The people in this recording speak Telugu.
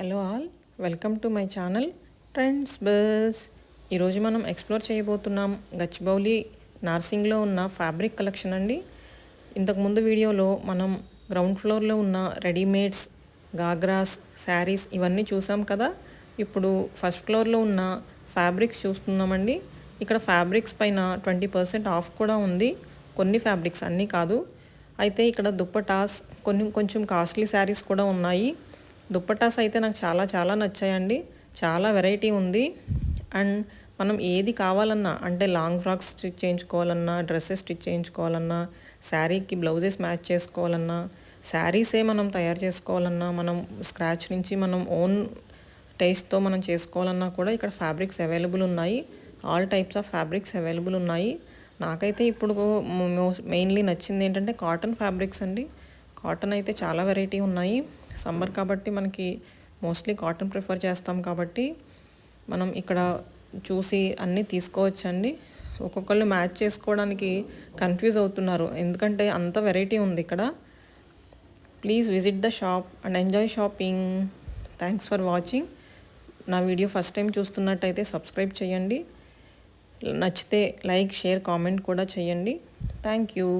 Hello all, welcome to my channel trends bus. ఈరోజు మనం ఎక్స్ప్లోర్ చేయబోతున్నాం గచ్చిబౌలి నార్సింగ్లో ఉన్న ఫ్యాబ్రిక్ కలెక్షన్ అండి. ఇంతకుముందు వీడియోలో మనం గ్రౌండ్ ఫ్లోర్లో ఉన్న రెడీమేడ్స్, గాగ్రాస్, శారీస్ ఇవన్నీ చూసాం కదా. ఇప్పుడు ఫస్ట్ ఫ్లోర్లో ఉన్న ఫ్యాబ్రిక్స్ చూస్తున్నామండి. ఇక్కడ ఫ్యాబ్రిక్స్ పైన 20% ఆఫ్ కూడా ఉంది. కొన్ని ఫ్యాబ్రిక్స్, అన్నీ కాదు. అయితే ఇక్కడ దుప్పటాస్, కొంచెం కాస్ట్లీ శారీస్ కూడా ఉన్నాయి. దుప్పటాస్ అయితే నాకు చాలా నచ్చాయండి. చాలా వెరైటీ ఉంది. అండ్ మనం ఏది కావాలన్నా, అంటే లాంగ్ ఫ్రాక్స్ స్టిచ్ చేయించుకోవాలన్నా, డ్రెస్సెస్ స్టిచ్ చేయించుకోవాలన్నా, శారీకి బ్లౌజెస్ మ్యాచ్ చేసుకోవాలన్నా, శారీసే మనం తయారు చేసుకోవాలన్నా, మనం స్క్రాచ్ నుంచి మనం ఓన్ టేస్ట్తో మనం చేసుకోవాలన్నా కూడా ఇక్కడ ఫ్యాబ్రిక్స్ అవైలబుల్ ఉన్నాయి. All types of fabrics available ఉన్నాయి. నాకైతే ఇప్పుడు మెయిన్లీ నచ్చింది ఏంటంటే కాటన్ ఫ్యాబ్రిక్స్ అండి. కాటన్ అయితే చాలా వెరైటీ ఉన్నాయి. సమ్మర్ కాబట్టి మనకి మోస్ట్లీ కాటన్ ప్రిఫర్ చేస్తాం కాబట్టి మనం ఇక్కడ చూసి అన్నీ తీసుకోవచ్చండి. ఒక్కొక్కళ్ళు మ్యాచ్ చేసుకోవడానికి కన్ఫ్యూజ్ అవుతున్నారు, ఎందుకంటే అంత వెరైటీ ఉంది ఇక్కడ. Please visit the shop and enjoy shopping. Thanks for watching. నా వీడియో ఫస్ట్ టైం చూస్తున్నట్టయితే సబ్స్క్రైబ్ చేయండి. నచ్చితే లైక్, షేర్, కామెంట్ కూడా చేయండి. Thank you.